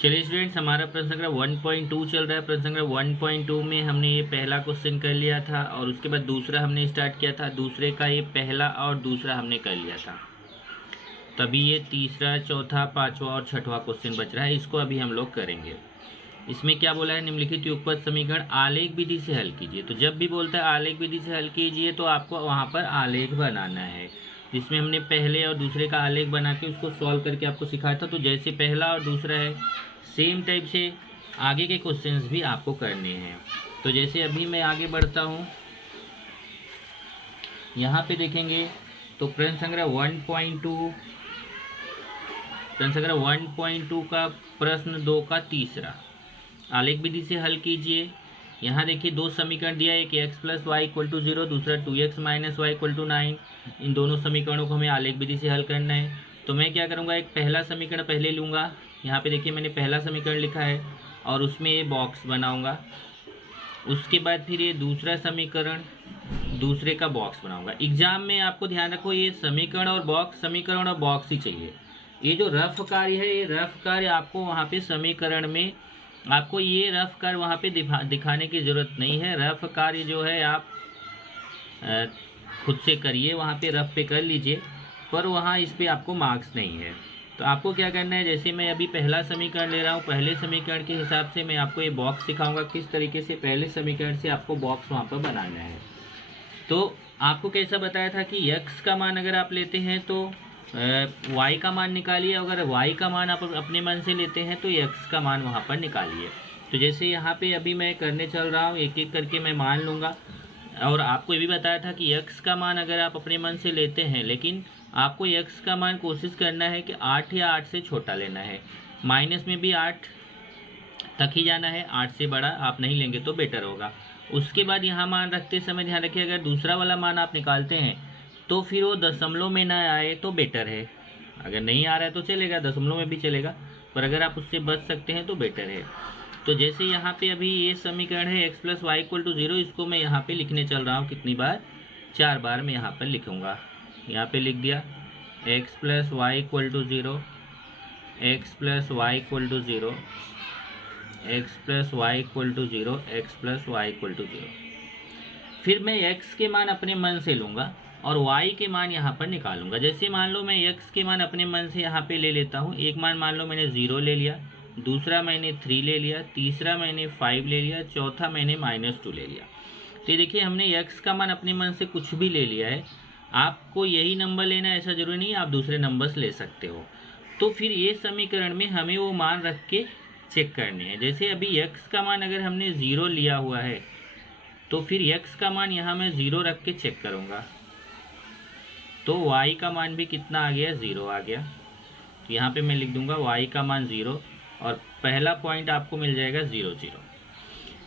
चलिए स्टूडेंट्स, हमारा प्रश्न संख्या 1.2 चल रहा है। प्रश्न संख्या 1.2 में हमने ये पहला क्वेश्चन कर लिया था और उसके बाद दूसरा हमने स्टार्ट किया था। दूसरे का ये पहला और दूसरा हमने कर लिया था। तभी ये तीसरा, चौथा, पांचवा और छठवां क्वेश्चन बच रहा है। इसको अभी हम लोग करेंगे। इसमें क्या बोला है, निम्नलिखित युगपत समीकरण आलेख विधि से हल कीजिए। तो जब भी बोलता है आलेख विधि से हल कीजिए तो आपको वहाँ पर आलेख बनाना है, जिसमें हमने पहले और दूसरे का आलेख बना के उसको सॉल्व करके आपको सिखाया था। तो जैसे पहला और दूसरा है, सेम टाइप से आगे के क्वेश्चंस भी आपको करने हैं। तो जैसे अभी मैं आगे बढ़ता हूँ, यहाँ पे देखेंगे तो प्रश्न संख्या 1.2 का प्रश्न 2 का तीसरा, आलेख विधि से हल कीजिए। यहाँ देखिए दो समीकरण दिया है, एक x plus y equal to 0, दूसरा 2x minus y equal to 9। इन दोनों समीकरणों को हमें आलेख विधि से हल करना है। तो मैं क्या करूँगा, एक पहला समीकरण पहले लूँगा। यहाँ पे देखिए मैंने पहला समीकरण लिखा है और उसमें ये बॉक्स बनाऊँगा। उसके बाद फिर ये दूसरा समीकरण, दूसरे का बॉक्स बनाऊँगा। एग्जाम में आपको ध्यान रखो, ये समीकरण और बॉक्स ही चाहिए। ये जो रफ कार्य है, ये रफ कार्य आपको वहाँ पे समीकरण में, आपको ये रफ कार्य वहाँ पे दिखाने की ज़रूरत नहीं है। रफ कार्य जो है आप खुद से करिए, वहाँ पे रफ पे कर लीजिए, पर वहाँ इस पे आपको मार्क्स नहीं है। तो आपको क्या करना है, जैसे मैं अभी पहला समीकरण ले रहा हूँ, पहले समीकरण के हिसाब से मैं आपको ये बॉक्स सिखाऊंगा किस तरीके से पहले समीकरण से आपको बॉक्स वहाँ पर बनाना है। तो आपको कैसा बताया था कि x का मान अगर आप लेते हैं तो y का मान निकालिए, अगर y का मान आप अपने मन से लेते हैं तो x का मान वहाँ पर निकालिए। तो जैसे यहाँ पे अभी मैं करने चल रहा हूँ, एक एक करके मैं मान लूँगा। और आपको ये भी बताया था कि x का मान अगर आप अपने मन से लेते हैं, लेकिन आपको x का मान कोशिश करना है कि 8 या 8 से छोटा लेना है। माइनस में भी 8 तक ही जाना है, 8 से बड़ा आप नहीं लेंगे तो बेटर होगा। उसके बाद यहाँ मान रखते समय ध्यान रखिए, अगर दूसरा वाला मान आप निकालते हैं तो फिर वो दशमलव में ना आए तो बेटर है। अगर नहीं आ रहा है तो चलेगा, दशमलव में भी चलेगा, पर अगर आप उससे बच सकते हैं तो बेटर है। तो जैसे यहाँ पे अभी ये समीकरण है x plus y equal to 0, इसको मैं यहाँ पे लिखने चल रहा हूँ। कितनी बार, 4 बार मैं यहाँ पर लिखूँगा। यहाँ पे लिख दिया x plus y equal to 0, x plus y equal to 0, x plus y equal to 0, x plus y equal to 0। फिर मैं x के मान अपने मन से लूँगा और y के मान यहाँ पर निकालूंगा। जैसे मान लो मैं x के मान अपने मन से यहाँ पे ले लेता हूँ। एक मान लो मैंने 0 ले लिया, दूसरा मैंने 3 ले लिया, तीसरा मैंने 5 ले लिया, चौथा मैंने -2 ले लिया। तो देखिए हमने x का मान अपने मन से कुछ भी ले लिया है। आपको यही नंबर लेना है ऐसा जरूरी नहीं, आप दूसरे नंबर्स ले सकते हो। तो फिर ये समीकरण में हमें वो मान रख के चेक करने हैं। जैसे अभी x का मान अगर हमने 0 लिया हुआ है तो फिर x का मान यहाँ मैं 0 रख के चेक करूँगा, तो y का मान भी कितना आ गया, 0 आ गया। तो यहाँ पे मैं लिख दूंगा y का मान 0 और पहला पॉइंट आपको मिल जाएगा 0 0।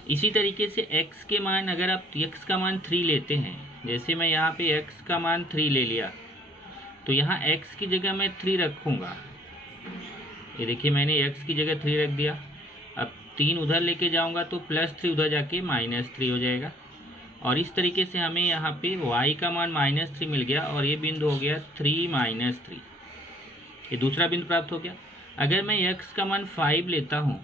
इसी तरीके से x के मान, अगर आप x का मान 3 लेते हैं, जैसे मैं यहाँ पे x का मान 3 ले लिया तो यहाँ x की जगह मैं 3 रखूँगा। ये देखिए मैंने x की जगह 3 रख दिया। अब 3 उधर लेके जाऊँगा तो +3 उधर जाके -3 हो जाएगा। और इस तरीके से हमें यहाँ पे y का मान -3 मिल गया और ये बिंदु हो गया 3 -3। ये दूसरा बिंदु प्राप्त हो गया। अगर मैं x का मान 5 लेता हूँ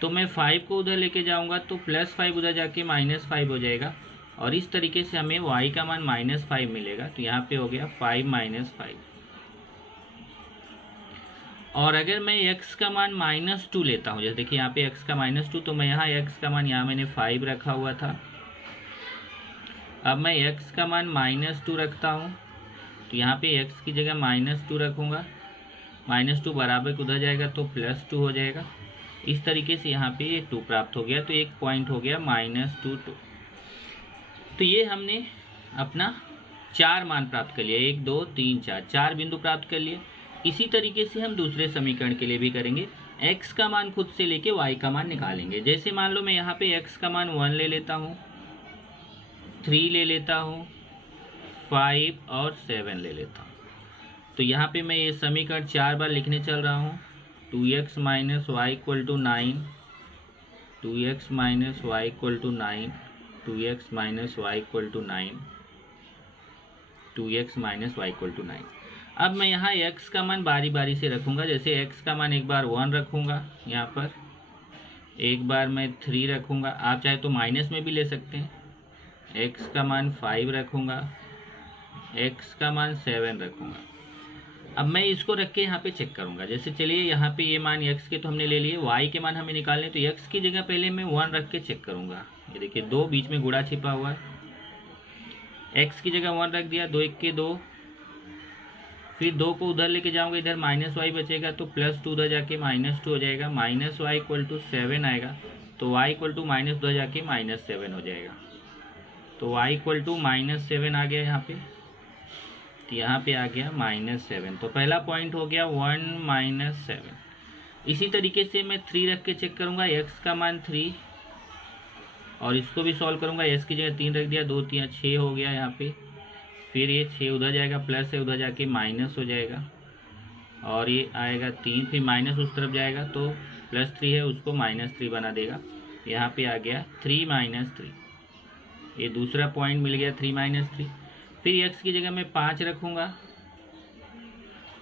तो मैं 5 को उधर लेके जाऊँगा तो +5 उधर जाके -5 हो जाएगा और इस तरीके से हमें y का मान -5 मिलेगा। तो यहाँ पे हो गया 5 -5। और अगर मैं x का मान -2 लेता हूँ, जैसे देखिए यहाँ पे x का -2, तो मैं यहाँ x का मान, यहाँ मैंने 5 रखा हुआ था। अब मैं x का मान -2 रखता हूँ तो यहाँ पे x की जगह -2 रखूँगा। -2 बराबर को उधर जाएगा तो +2 हो जाएगा। इस तरीके से यहाँ पे ये 2 प्राप्त हो गया। तो एक पॉइंट हो गया -2 2। तो ये हमने अपना 4 मान प्राप्त कर लिया, 1 2 3 4, 4 बिंदु प्राप्त कर लिए। इसी तरीके से हम दूसरे समीकरण के लिए भी करेंगे। x का मान खुद से लेके y का मान निकालेंगे। जैसे मान लो मैं यहाँ पे x का मान 1 ले लेता हूँ, 3 ले लेता हूँ, 5 और 7 ले लेता हूँ। तो यहाँ पे मैं ये समीकरण 4 बार लिखने चल रहा हूँ। 2x minus y equal to 9, 2x minus y equal to 9, 2x minus y equal to 9, 2x minus y equal to 9। अब मैं यहाँ x का मान बारी बारी से रखूँगा। जैसे x का मान एक बार 1 रखूँगा, यहाँ पर एक बार मैं 3 रखूँगा, आप चाहे तो माइनस में भी ले सकते हैं। x का मान 5 रखूँगा, x का मान 7 रखूँगा। अब मैं इसको रख के यहाँ पे चेक करूँगा। जैसे चलिए यहाँ पे ये मान x के तो हमने ले लिए, y के मान हमें निकालने, तो x की जगह पहले मैं 1 रख के चेक करूँगा। ये देखिए 2 बीच में गुणा छिपा हुआ है, x की जगह 1 रख दिया, 2 1 के 2, फिर 2 को उधर लेके जाऊँगा, इधर माइनस वाई बचेगा तो प्लस 2 उधर जाके माइनस 2 हो जाएगा, माइनस वाई इक्वल टू 7 आएगा, तो y इक्वल टू माइनस 2 जाके माइनस 7 हो जाएगा। तो y इक्वल टू माइनस 7 आ गया यहाँ पे, तो यहाँ पे आ गया -7। तो पहला पॉइंट हो गया 1 - 7। इसी तरीके से मैं 3 रख के चेक करूँगा, x का मान 3, और इसको भी सॉल्व करूँगा। x की जगह 3 रख दिया, 2 3 6 हो गया यहाँ पे, फिर ये 6 उधर जाएगा, प्लस है उधर जाके माइनस हो जाएगा, और ये आएगा 3, फिर माइनस उस तरफ जाएगा तो +3 है उसको -3 बना देगा। यहाँ पे आ गया 3 - 3, ये दूसरा पॉइंट मिल गया 3 - 3। फिर x की जगह मैं 5 रखूँगा,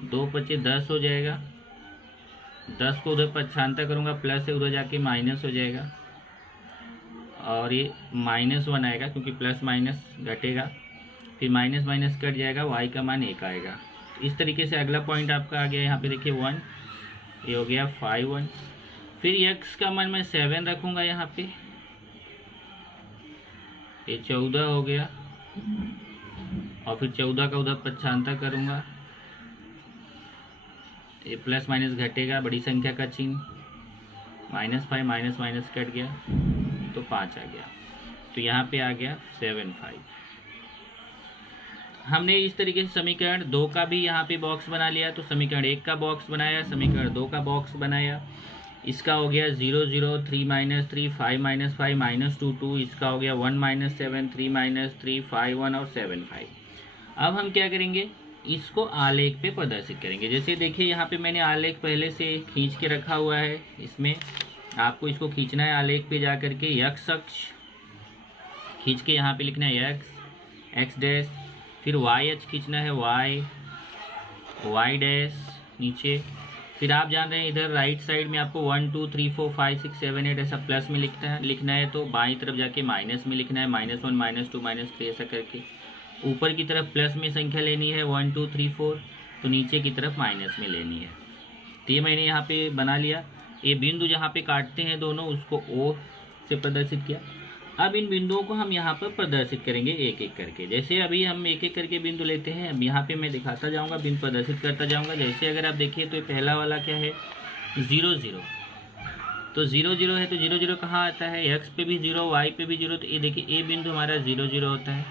2 5 10 हो जाएगा, 10 को उधर पक्षांतर करूँगा, प्लस है उधर जाके माइनस हो जाएगा, और ये -1 आएगा क्योंकि प्लस माइनस घटेगा, फिर माइनस माइनस कट जाएगा, y का मान 1 आएगा। इस तरीके से अगला पॉइंट आपका आ गया, यहाँ पे देखिए 1, ये हो गया 5 1। फिर x का मान मैं 7 रखूँगा, यहाँ पे ये 14 हो गया, और फिर 14 का उधर पक्षांतर करूँगा, ये प्लस माइनस घटेगा, बड़ी संख्या का चिन्ह, -5 माइनस माइनस कट गया तो 5 आ गया, तो यहाँ पे आ गया 7 5। हमने इस तरीके से समीकरण 2 का भी यहाँ पे बॉक्स बना लिया, तो समीकरण 1 का बॉक्स बनाया, समीकरण 2 का बॉक्स बनाया। इसका हो गया 0 0 3 - 3 5 - 5 -2 2, इसका हो गया 1 - 7 3 - 3 5 1 और 7 5। अब हम क्या करेंगे, इसको आलेख पे प्रदर्शित करेंगे। जैसे देखिए यहाँ पे मैंने आलेख पहले से खींच के रखा हुआ है, इसमें आपको इसको खींचना है आलेख पे जा करके, x अक्ष खींच के यहाँ पे लिखना है x डैश, फिर y अक्ष खींचना है y डैश नीचे, फिर आप जान रहे हैं इधर राइट साइड में आपको 1 2 3 4 5 6 7 8 ऐसा प्लस में लिखना है, तो बाईं तरफ जाके माइनस में लिखना है, -1 -2 -3 ऐसा करके। ऊपर की तरफ प्लस में संख्या लेनी है 1 2 3 4, तो नीचे की तरफ माइनस में लेनी है। तो ये मैंने यहाँ पे बना लिया। ये बिंदु जहाँ पे काटते हैं दोनों, उसको O से प्रदर्शित किया। अब इन बिंदुओं को हम यहाँ पर प्रदर्शित करेंगे एक एक करके। जैसे अभी हम एक एक करके बिंदु लेते हैं, अब यहाँ पे मैं दिखाता जाऊँगा, बिंदु प्रदर्शित करता जाऊँगा। जैसे अगर आप देखिए तो पहला वाला क्या है 0 0, तो 0 0 है, तो 0 0 कहाँ आता है, x पे भी 0 y पे भी 0, तो ये देखिए ए बिंदु हमारा 0 0 होता है,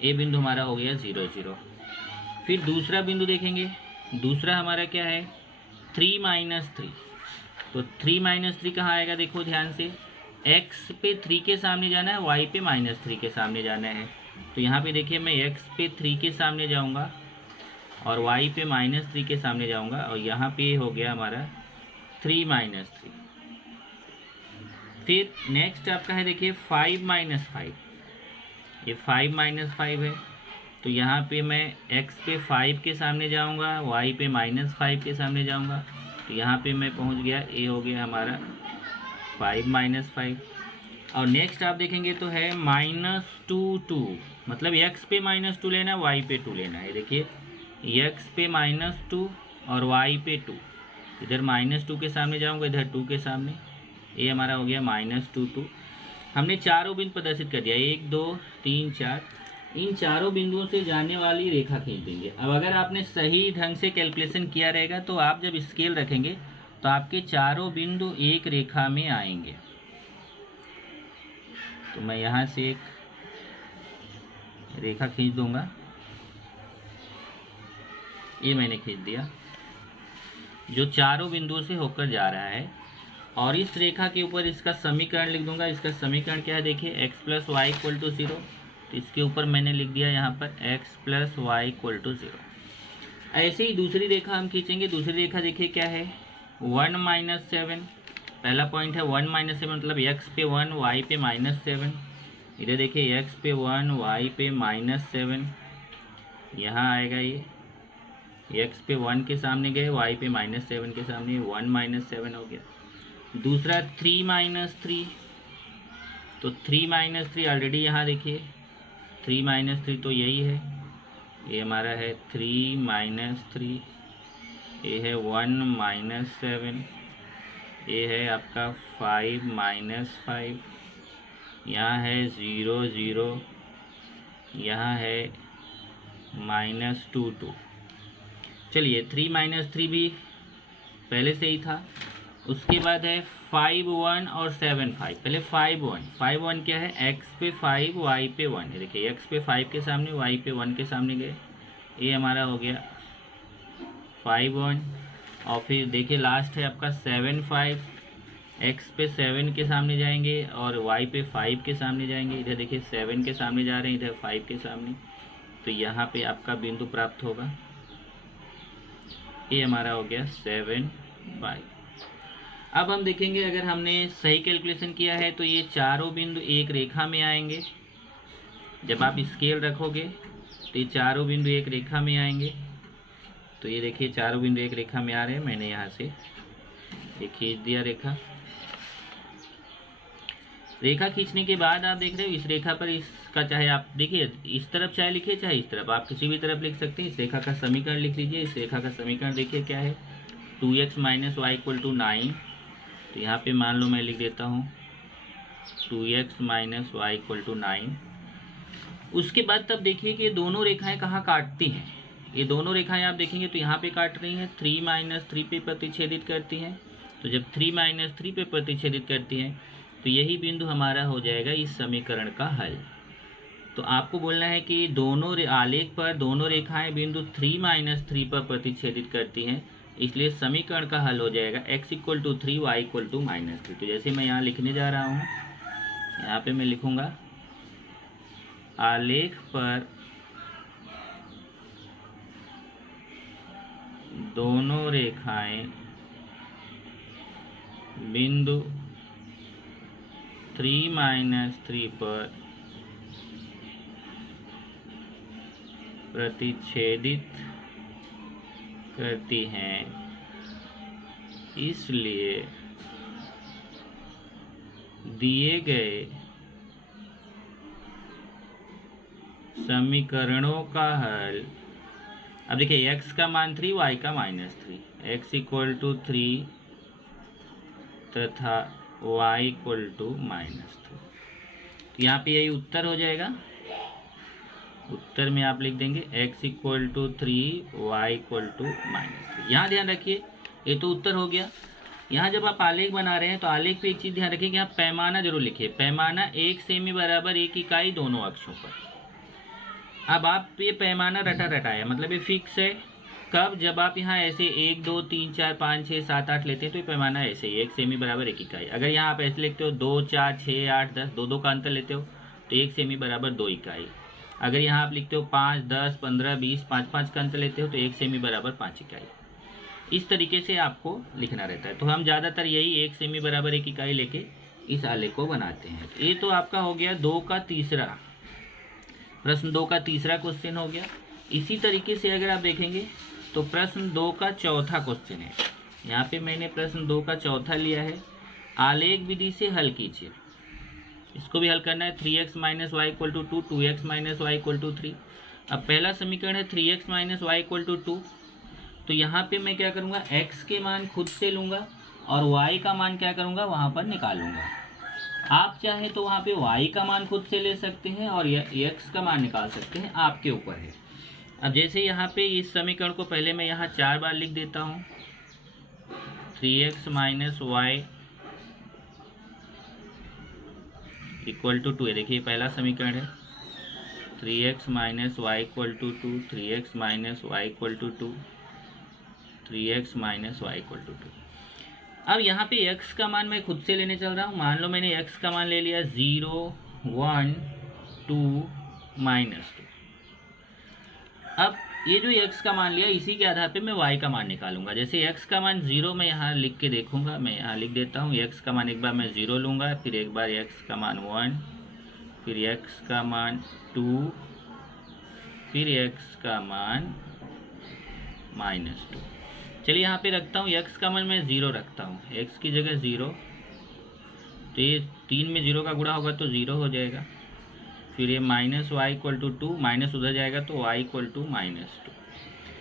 ए बिंदु हमारा हो गया 0 0। फिर दूसरा बिंदु देखेंगे, दूसरा हमारा क्या है 3 - 3, तो 3 - 3 कहाँ आएगा, देखो ध्यान से, x पे 3 के सामने जाना है, y पे -3 के सामने जाना है। तो यहाँ पे देखिए मैं x पे 3 के सामने जाऊँगा और y पे -3 के सामने जाऊँगा, और यहाँ पे हो गया हमारा 3 - 3। फिर नेक्स्ट आपका है देखिए 5 - 5, ये 5 - 5 है, तो यहाँ पे मैं x पे 5 के सामने जाऊँगा, y पे -5 के सामने जाऊँगा, तो यहाँ पे मैं पहुँच गया, ये हो गया हमारा 5 - 5। और नेक्स्ट आप देखेंगे तो है -2 2, मतलब x पे -2 लेना है, y पे 2 लेना है। देखिए x पे -2 और y पे 2, इधर -2 के सामने जाऊँगा, इधर 2 के सामने, ये हमारा हो गया -2 2। हमने चारों बिंदु प्रदर्शित कर दिया, 1 2 3 4, इन चारों बिंदुओं से जाने वाली रेखा खींच देंगे। अब अगर आपने सही ढंग से कैलकुलेशन किया रहेगा तो आप जब स्केल रखेंगे तो आपके चारों बिंदु एक रेखा में आएंगे। तो मैं यहाँ से एक रेखा खींच दूंगा, ये मैंने खींच दिया, जो चारों बिंदुओं से होकर जा रहा है, और इस रेखा के ऊपर इसका समीकरण लिख दूंगा। इसका समीकरण क्या है देखिए, x + y = 0, तो इसके ऊपर मैंने लिख दिया यहाँ पर x + y = 0। ऐसे ही दूसरी रेखा हम खींचेंगे। दूसरी रेखा देखिए क्या है 1 - 7, पहला पॉइंट है 1 - 7, मतलब x पे 1 y पे -7, इधर देखिए x पे 1 y पे -7, यहाँ आएगा ये, एक्स पे 1 के सामने गए, वाई पे -7 के सामने 1 -7 हो गया। दूसरा 3 - 3, तो 3 - 3 ऑलरेडी यहाँ देखिए 3 - 3 तो यही है, ये हमारा है 3 - 3, ये है 1 - 7, ये है आपका 5 - 5, यहाँ है 0 0, यहाँ है -2 2। चलिए 3 - 3 भी पहले से ही था। उसके बाद है 5 1 और 7 5। पहले 5 1 क्या है, x पे 5 y पे 1 है। देखिए x पे 5 के सामने, y पे 1 के सामने गए, ये हमारा हो गया 5 1। और फिर देखिए लास्ट है आपका 7 5, x पे 7 के सामने जाएंगे और y पे 5 के सामने जाएंगे। इधर देखिए 7 के सामने जा रहे हैं, इधर 5 के सामने, तो यहाँ पे आपका बिंदु प्राप्त होगा। ये हमारा हो गया 7 5। अब हम देखेंगे अगर हमने सही कैलकुलेशन किया है तो ये चारों बिंदु एक रेखा में आएंगे। जब आप स्केल रखोगे तो ये चारों बिंदु एक रेखा में आएंगे। तो ये देखिए चारों बिंदु एक रेखा में आ रहे हैं, मैंने यहाँ से ये खींच दिया रेखा। रेखा खींचने के बाद आप देख रहे हो इस रेखा पर इसका, चाहे आप देखिए इस तरफ चाहे लिखिए चाहे इस तरफ, आप किसी भी तरफ लिख सकते हैं। इस रेखा का समीकरण लिख लीजिए। इस रेखा का समीकरण देखिए क्या है, 2x - y = 9। तो यहाँ पे मान लो मैं लिख देता हूँ 2x - y = 9। उसके बाद तब देखिए कि ये दोनों रेखाएं कहाँ काटती हैं। ये दोनों रेखाएं आप देखेंगे तो यहाँ पे काट रही हैं, 3 - 3 पे प्रतिच्छेदित करती हैं। तो जब 3 - 3 पे प्रतिच्छेदित करती हैं तो यही बिंदु हमारा हो जाएगा इस समीकरण का हल। तो आपको बोलना है कि दोनों आलेख पर दोनों रेखाएं बिंदु 3 - 3 पर प्रतिच्छेदित करती हैं, इसलिए समीकरण का हल हो जाएगा x = 3 y = -3। तो जैसे मैं यहाँ लिखने जा रहा हूँ, यहाँ पे मैं लिखूँगा आलेख पर दोनों रेखाएं बिंदु 3 - 3 पर प्रतिच्छेदित करती हैं, इसलिए दिए गए समीकरणों का हल। अब देखिए x का मान 3, y का -3, x = 3 तथा y = -3। तो यहाँ पे यही उत्तर हो जाएगा। उत्तर में आप लिख देंगे x = 3 y = -3। यहाँ ध्यान रखिए ये तो उत्तर हो गया। यहाँ जब आप आलेख बना रहे हैं तो आलेख पे एक चीज़ ध्यान रखिए कि आप पैमाना जरूर लिखिए। पैमाना 1 सेमी बराबर 1 इकाई दोनों अक्षों पर। अब आप ये पैमाना रटा रटाया मतलब ये फिक्स है। कब, जब आप यहाँ ऐसे 1 2 3 4 5 6 7 8 लेते हैं तो ये पैमाना ऐसे ही 1 सेमी बराबर 1 इकाई। अगर यहाँ आप ऐसे लिखते हो 2 4 6 8 10, 2 2 का अंतर लेते हो तो 1 सेमी बराबर 2 इकाई। अगर यहाँ आप लिखते हो 5 10 15 20, 5 5 का अंतर लेते हो तो 1 सेमी बराबर 5 इकाई। इस तरीके से आपको लिखना रहता है। तो हम ज़्यादातर यही 1 सेमी बराबर 1 इकाई लेके इस आलेख को बनाते हैं। ये तो आपका हो गया प्रश्न 2 का तीसरा क्वेश्चन हो गया। इसी तरीके से अगर आप देखेंगे तो प्रश्न 2 का चौथा क्वेश्चन है। यहाँ पे मैंने प्रश्न 2 का चौथा लिया है, आलेख विधि से हल कीजिए। इसको भी हल करना है। 3x - y = 2, 2x - y = 3। अब पहला समीकरण है 3x - y = 2। तो यहाँ पे मैं क्या करूँगा, x के मान खुद से लूँगा और y का मान क्या करूँगा वहाँ पर निकालूंगा। आप चाहे तो वहाँ पे y का मान खुद से ले सकते हैं और x का मान निकाल सकते हैं, आपके ऊपर है। अब जैसे यहाँ पे इस समीकरण को पहले मैं यहाँ 4 बार लिख देता हूँ। 3x - y = 2 है। देखिए पहला समीकरण है 3x - y = 2, 3x - y = 2, 3x - y = 2। अब यहाँ पे x का मान मैं खुद से लेने चल रहा हूँ। मान लो मैंने x का मान ले लिया 0 1 2 -2। अब ये जो x का मान लिया इसी के आधार पे मैं y का मान निकालूंगा। जैसे x का मान 0 मैं यहाँ लिख के देखूंगा, मैं यहाँ लिख देता हूँ x का मान एक बार मैं 0 लूँगा, फिर एक बार x का मान 1, फिर x का मान 2, फिर x का मान -2। चलिए यहाँ पे रखता हूँ x का मान मैं 0 रखता हूँ, x की जगह 0, तो ये 3 में 0 का गुणा होगा तो 0 हो जाएगा। फिर ये -y=2, माइनस उधर जाएगा तो y=-2।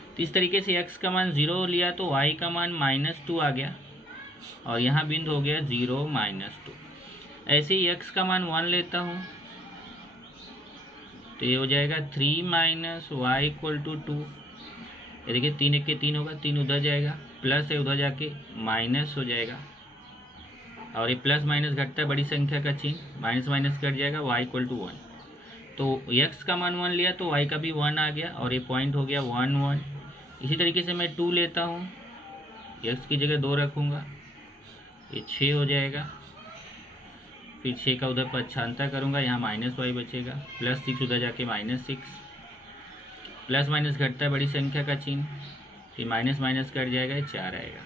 तो इस तरीके से x का मान 0 लिया तो y का मान -2 आ गया, और यहाँ बिंदु हो गया 0 -2। ऐसे ही x का मान 1 लेता हूँ तो ये हो जाएगा 3 y = 2। ये देखिए 3 1 के 3 होगा, 3 उधर जाएगा, प्लस है उधर जाके माइनस हो जाएगा, और ये प्लस माइनस घटता है बड़ी संख्या का चिन्ह, माइनस माइनस कट जाएगा, y = 1। तो x का मान 1 लिया तो y का भी 1 आ गया, और ये पॉइंट हो गया 1 1। इसी तरीके से मैं 2 लेता हूँ, x की जगह 2 रखूँगा, ये 6 हो जाएगा। फिर 6 का उधर पक्षांतर करूँगा, यहाँ -y बचेगा, +6 उधर जाके -6, प्लस माइनस घटता है बड़ी संख्या का चिन्ह, फिर माइनस माइनस कट जाएगा, 4 आएगा।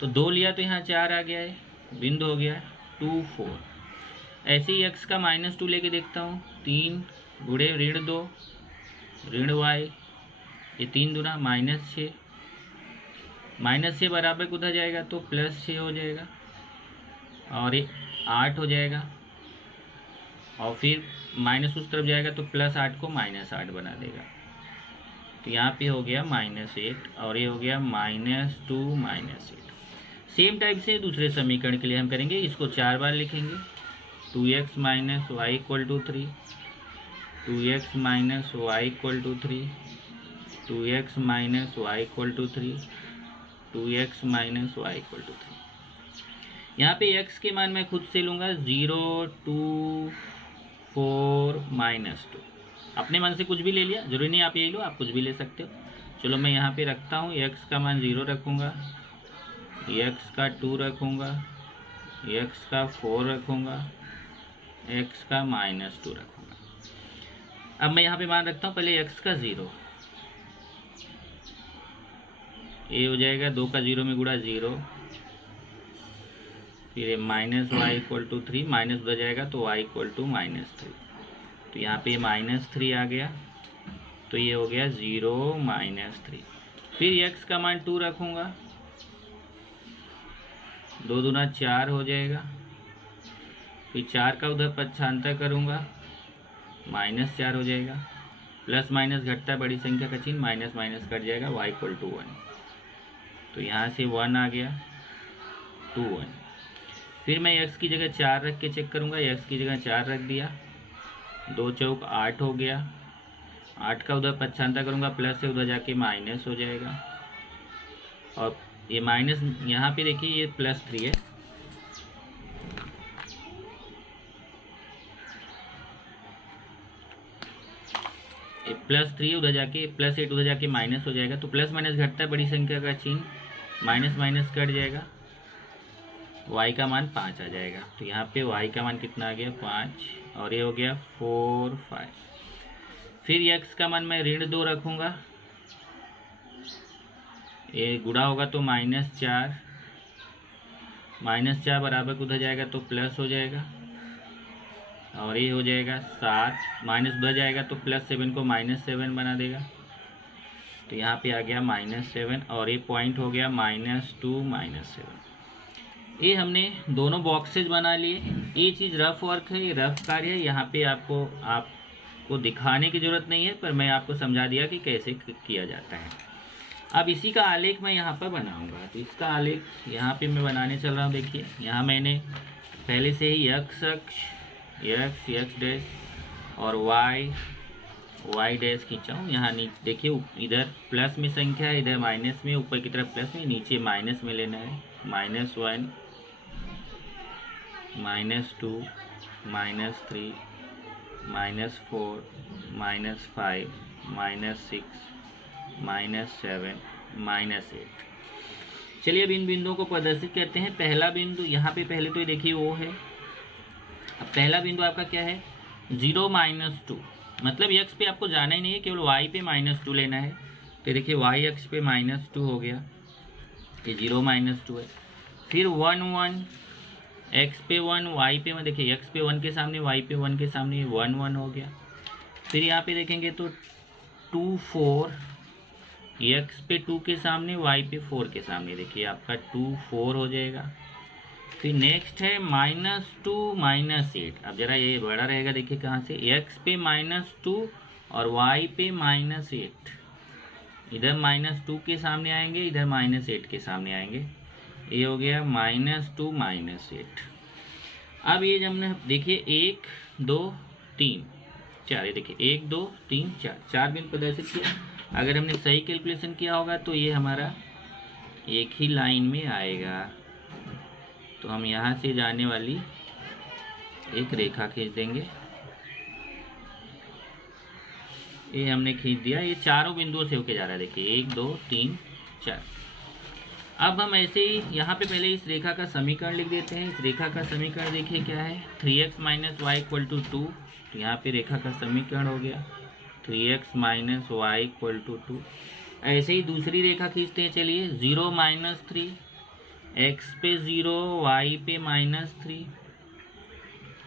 तो 2 लिया तो यहाँ 4 आ गया है, बिंदु हो गया 2 4। ऐसे ही x का -2 लेके देखता हूँ, 3 गुणे -2 ऋण y, ये 3 दूना -6, -6 बराबर को उधर जाएगा तो +6 हो जाएगा, और ये 8 हो जाएगा, और फिर माइनस उस तरफ जाएगा तो +8 को -8 बना देगा। तो यहाँ पे हो गया -8, और ये हो गया -2 -8। सेम टाइप से दूसरे समीकरण के लिए हम करेंगे, इसको 4 बार लिखेंगे। 2x - y = 3, 2x - y = 3, 2x - y = 3, 2x - y = 3। यहाँ पे x के मान मैं खुद से लूँगा 0 2 4 -2। अपने मन से कुछ भी ले लिया, जरूरी नहीं आप यही लो, आप कुछ भी ले सकते हो। चलो मैं यहाँ पे रखता हूँ, x का मान 0 रखूँगा, x का 2 रखूँगा, x का 4 रखूँगा, x का -2 रखूँगा। अब मैं यहाँ पे मान रखता हूँ पहले x का 0, ये हो जाएगा 2 का 0 में गुणा 0, फिर -y = 3, माइनस उधर जाएगा तो y = -3, तो यहाँ पे -3 आ गया, तो ये हो गया 0 -3। फिर x का मान 2 रखूँगा, 2 दूना 4 हो जाएगा, फिर 4 का उधर पक्षांतर करूँगा, -4 हो जाएगा, प्लस माइनस घटता है बड़ी संख्या का चिन्ह, माइनस माइनस कट जाएगा, y = 1। तो यहाँ से 1 आ गया, 2 1। फिर मैं x की जगह 4 रख के चेक करूँगा, x की जगह 4 रख दिया, 2 चौक 8 हो गया, 8 का उधर पक्षांतर करूँगा, प्लस से उधर जाके माइनस हो जाएगा, और ये माइनस यहाँ पे देखिए ये +3 है, ये +3 उधर जाके +8 उधर जाके माइनस हो जाएगा, तो प्लस माइनस घटता है बड़ी संख्या का चिन्ह, माइनस माइनस कट जाएगा, y का मान 5 आ जाएगा। तो यहाँ पे y का मान कितना आ गया 5, और ये हो गया 4 5। फिर x का मान मैं -2 रखूँगा, ये गुणा होगा तो -4, -4 बराबर को उधर जाएगा तो प्लस हो जाएगा, और ये हो जाएगा 7, माइनस उधर जाएगा तो +7 को -7 बना देगा, तो यहाँ पे आ गया -7, और ये पॉइंट हो गया -2 -7। ये हमने दोनों बॉक्सेज बना लिए। ये चीज़ रफ वर्क है, ये रफ कार्य है, यहाँ पे आपको दिखाने की ज़रूरत नहीं है, पर मैं आपको समझा दिया कि कैसे किया जाता है। अब इसी का आलेख मैं यहाँ पर बनाऊँगा, तो इसका आलेख यहाँ पे मैं बनाने चल रहा हूँ। देखिए यहाँ मैंने पहले से ही x अक्ष, x डैश और y डैश खींचा हूँ। यहाँ नीचे देखिए, इधर प्लस में संख्या है, इधर माइनस में, ऊपर की तरफ प्लस में, नीचे माइनस में लेना है। -1 -2 -3 -4 -5 -6 -7 -8। चलिए अब इन बिंदुओं को प्रदर्शित करते हैं। पहला बिंदु यहाँ पे पहले तो ये देखिए वो है। अब पहला बिंदु आपका क्या है 0 -2, मतलब x पे आपको जाना ही नहीं है, केवल y पे -2 लेना है। तो देखिए y अक्ष पे -2 हो गया, ये 0 -2 है। फिर 1 1, x पे 1, y पे 1, देखिए x पे 1 के सामने, y पे 1 के सामने 1 1 हो गया। फिर यहाँ पे देखेंगे तो 2 4, एक्स पे 2 के सामने, वाई पे 4 के सामने, देखिए आपका 2 4 हो जाएगा। फिर नेक्स्ट है -2 -8। अब जरा ये बड़ा रहेगा, देखिए कहाँ से, एक्स पे -2 और वाई पे -8। इधर -2 के सामने आएंगे, इधर -8 के सामने आएंगे। ये हो गया -2 -8। अब ये जब हमने देखिए 1 2 3 4, ये देखिए 1 2 3 4, 4 बिंदु प्रदर्शित किया। अगर हमने सही कैलकुलेशन किया होगा तो ये हमारा एक ही लाइन में आएगा। तो हम यहाँ से जाने वाली एक रेखा खींच देंगे। ये हमने खींच दिया, ये चारों बिंदुओं से होके जा रहा है, देखिए 1 2 3 4। अब हम ऐसे ही यहाँ पे पहले इस रेखा का समीकरण लिख देते हैं। इस रेखा का समीकरण देखिए क्या है, 3x - y = 2। यहाँ पे रेखा का समीकरण हो गया 3x - y = 2। ऐसे ही दूसरी रेखा खींचते हैं, चलिए 0 - 3, x पे 0 y पे -3,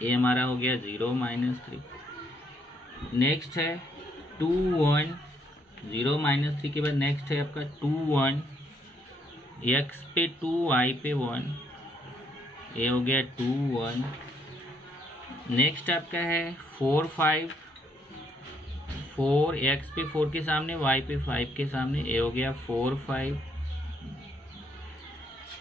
ये हमारा हो गया 0 - 3। नेक्स्ट है 2 1, 0 - 3 के बाद नेक्स्ट है आपका 2 1, x पे 2 y पे 1, ये हो गया 2 1। नेक्स्ट आपका है 4 5, 4 x पे 4 के सामने, y पे 5 के सामने, ये हो गया 4 5।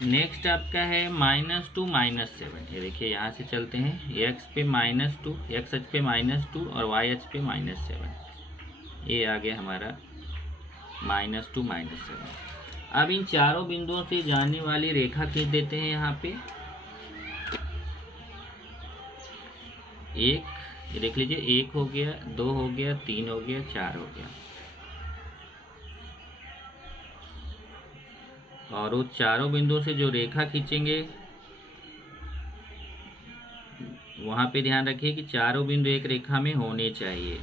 नेक्स्ट आपका है -2 -7। ये देखिए यहाँ से चलते हैं, x पे -2, x अक्ष पे -2 और y अक्ष पे -7। ये आ गया हमारा -2 -7। अब इन चारों बिंदुओं से जाने वाली रेखा खींच देते हैं यहाँ पे। एक, ये देख लीजिए, 1 हो गया, 2 हो गया, 3 हो गया, 4 हो गया। और वो चारों बिंदुओं से जो रेखा खींचेंगे वहाँ पे ध्यान रखिए कि चारों बिंदु एक रेखा में होने चाहिए।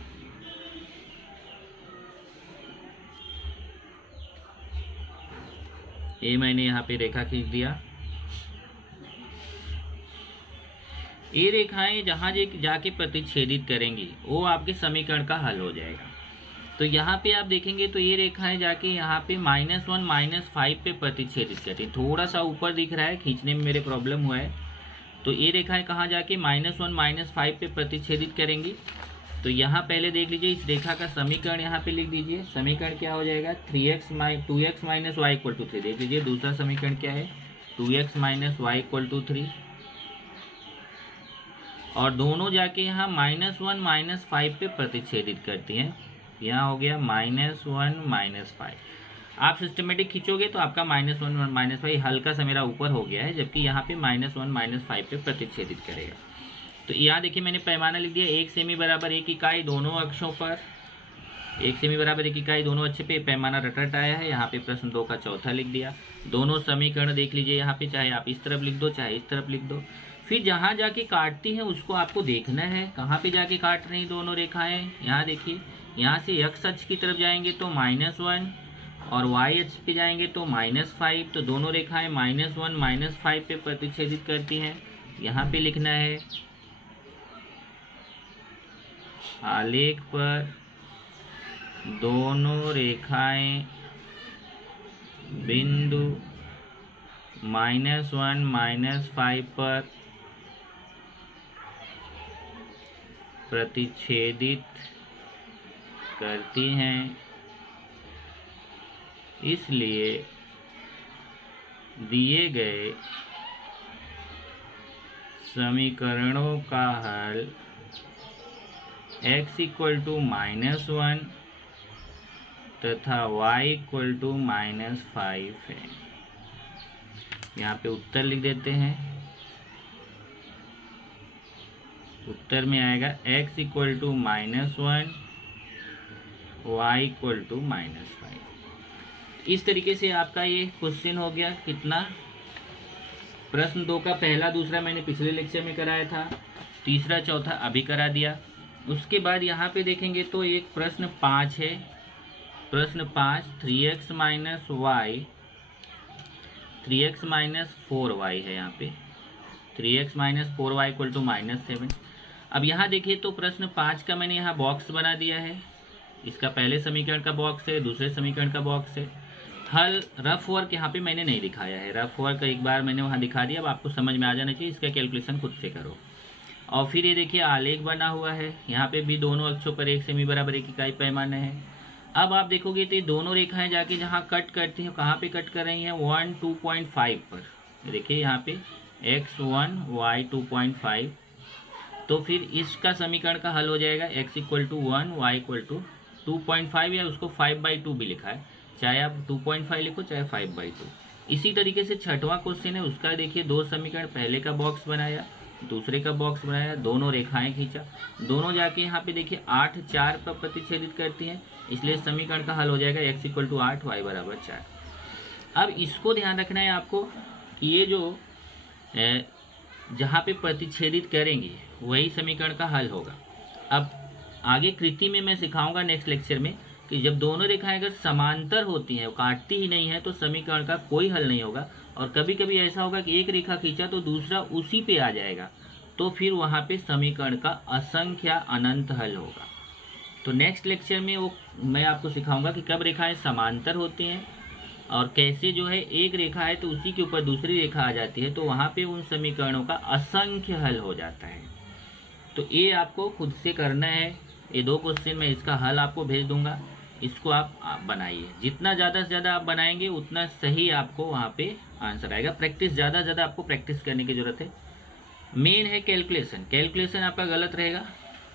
ये मैंने यहाँ पे रेखा खींच दिया। ये रेखाएं जहाँ जाके प्रतिच्छेदित करेंगी वो आपके समीकरण का हल हो जाएगा। तो यहाँ पे आप देखेंगे तो ये रेखाएं जाके यहाँ पे -1 -5 पे प्रतिच्छेदित करती है। थोड़ा सा ऊपर दिख रहा है, खींचने में मेरे प्रॉब्लम हुआ है। तो ये रेखाएं कहाँ जाके -1 -5 पे प्रतिच्छेदित करेंगी। तो यहाँ पहले देख लीजिए, इस रेखा का समीकरण यहाँ पे लिख दीजिए। समीकरण क्या हो जाएगा, 2x - y = 3। देख लीजिए दूसरा समीकरण क्या है, 2x - y = 3। और दोनों जाके यहाँ -1 -5 पे प्रतिच्छेदित करती हैं। यहाँ हो गया -1 -5। आप सिस्टमेटिक खींचोगे तो आपका -1 -5 हल्का सा मेरा ऊपर हो गया है, जबकि यहाँ पे -1 -5 पे प्रतिच्छेदित करेगा। तो यहाँ देखिए मैंने पैमाना लिख दिया, 1 सेमी बराबर 1 इकाई दोनों अक्षों पर, 1 सेमी बराबर 1 इकाई दोनों अक्ष पे पैमाना रट आया है। यहाँ पे प्रश्न 2 का चौथा लिख दिया। दोनों समीकरण देख लीजिए यहाँ पे, चाहे आप इस तरफ लिख दो चाहे इस तरफ लिख दो। फिर जहाँ जाके काटती हैं उसको आपको देखना है, कहाँ पे जाके काट रही दोनों रेखाएं। यहाँ देखिए, यहाँ से x अक्ष की तरफ जाएंगे तो -1 और y अक्ष पे जाएंगे तो -5। तो दोनों रेखाएं -1 -5 पे प्रतिच्छेदित करती हैं। यहाँ पे लिखना है, आलेख पर दोनों रेखाएं बिंदु -1 -5 पर प्रतिच्छेदित करती हैं, इसलिए दिए गए समीकरणों का हल x = -1 तथा y = -5 है। यहाँ पे उत्तर लिख देते हैं। उत्तर में आएगा x = -1, y = -5। इस तरीके से आपका ये क्वेश्चन हो गया। कितना, प्रश्न 2 का पहला दूसरा मैंने पिछले लेक्चर में कराया था, तीसरा चौथा अभी करा दिया। उसके बाद यहाँ पे देखेंगे तो एक प्रश्न 5 है। प्रश्न 5, 3x - y 3x - 4y है। यहाँ पे 3x - 4y = -7। अब यहाँ देखिए तो प्रश्न 5 का मैंने यहाँ बॉक्स बना दिया है। इसका पहले समीकरण का बॉक्स है, दूसरे समीकरण का बॉक्स है। हल रफ वर्क यहाँ पे मैंने नहीं दिखाया है, रफ वर्क एक बार मैंने वहाँ दिखा दिया, अब आपको समझ में आ जाना चाहिए, इसका कैलकुलेशन खुद से करो। और फिर ये देखिए आलेख बना हुआ है, यहाँ पे भी दोनों अक्षों पर 1 सेमी बराबर 1 इकाई पैमाना है। अब आप देखोगे तो ये दोनों रेखाएं जाके जहाँ कट करती हैं, कहाँ पे कट कर रही हैं, 1 2.5 पर। देखिए यहाँ पे x1 y 2.5, तो फिर इसका समीकरण का हल हो जाएगा x equal to 1 y equal to 2.5, या उसको 5/2 भी लिखा है, चाहे आप 2.5 लिखो चाहे 5/2। इसी तरीके से छठवां क्वेश्चन है, उसका देखिए दो समीकरण, पहले का बॉक्स बनाया, दूसरे का बॉक्स बनाया, दोनों रेखाएं खींचा, दोनों जाके यहाँ पे देखिए 8 4 पर प्रतिच्छेदित करती हैं, इसलिए समीकरण का हल हो जाएगा x इक्वल टू 8 y बराबर 4। अब इसको ध्यान रखना है आपको कि ये जो जहाँ पे प्रतिच्छेदित करेंगे वही समीकरण का हल होगा। अब आगे कृति में मैं सिखाऊंगा नेक्स्ट लेक्चर में कि जब दोनों रेखाएं अगर समांतर होती हैं, काटती ही नहीं है, तो समीकरण का कोई हल नहीं होगा। और कभी कभी ऐसा होगा कि एक रेखा खींचा तो दूसरा उसी पे आ जाएगा, तो फिर वहाँ पे समीकरण का असंख्य अनंत हल होगा। तो नेक्स्ट लेक्चर में वो मैं आपको सिखाऊंगा कि कब रेखाएं समांतर होती हैं और कैसे जो है एक रेखा है तो उसी के ऊपर दूसरी रेखा आ जाती है, तो वहाँ पे उन समीकरणों का असंख्य हल हो जाता है। तो ये आपको खुद से करना है, ये दो क्वेश्चन मैं इसका हल आपको भेज दूंगा, इसको आप बनाइए। जितना ज़्यादा से ज़्यादा आप बनाएंगे उतना सही आपको वहाँ पे आंसर आएगा। प्रैक्टिस ज़्यादा से ज़्यादा आपको प्रैक्टिस करने की ज़रूरत है। मेन है कैलकुलेशन, कैलकुलेशन आपका गलत रहेगा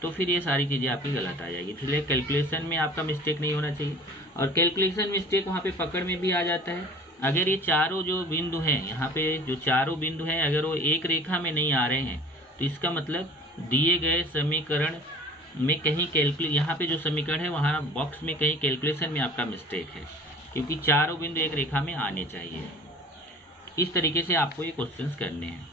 तो फिर ये सारी चीज़ें आपकी गलत आ जाएगी, इसलिए कैलकुलेशन में आपका मिस्टेक नहीं होना चाहिए। और कैलकुलेशन मिस्टेक वहाँ पे पकड़ में भी आ जाता है। अगर ये चारों जो बिंदु हैं, यहाँ पे जो चारों बिंदु हैं, अगर वो एक रेखा में नहीं आ रहे हैं, तो इसका मतलब दिए गए समीकरण में कहीं यहाँ पे जो समीकरण है वहाँ बॉक्स में कहीं कैलकुलेशन में आपका मिस्टेक है, क्योंकि चारों बिंदु एक रेखा में आने चाहिए। इस तरीके से आपको ये क्वेश्चंस करने हैं।